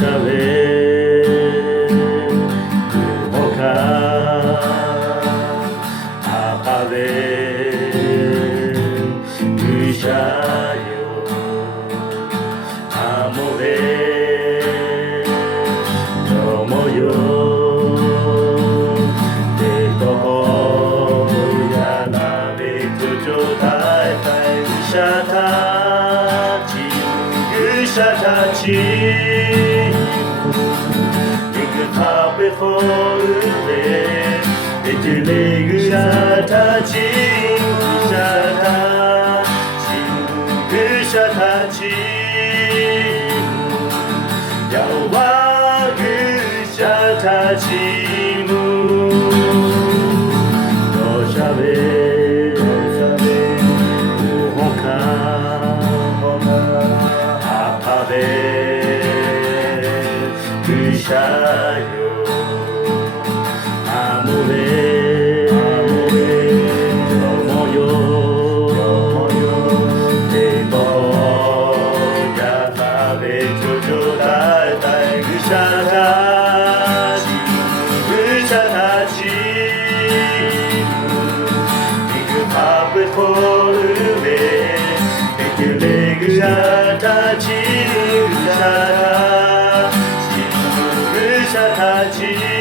しゃべほかあかべぐしゃよあもべのもよでとほやなべくちょたえたいぐしゃたちぐしゃたち食べほるべえてれぐしゃたちぐしゃたちぐしゃたちやわぐしゃたちむどしゃべほかあかべぐしゃよあもれのもよでぼやたべちょちょたえたいぐしゃたちぐしゃたちみくたべほるべえきゅれぐしゃたちぐしゃたちぐしゃたち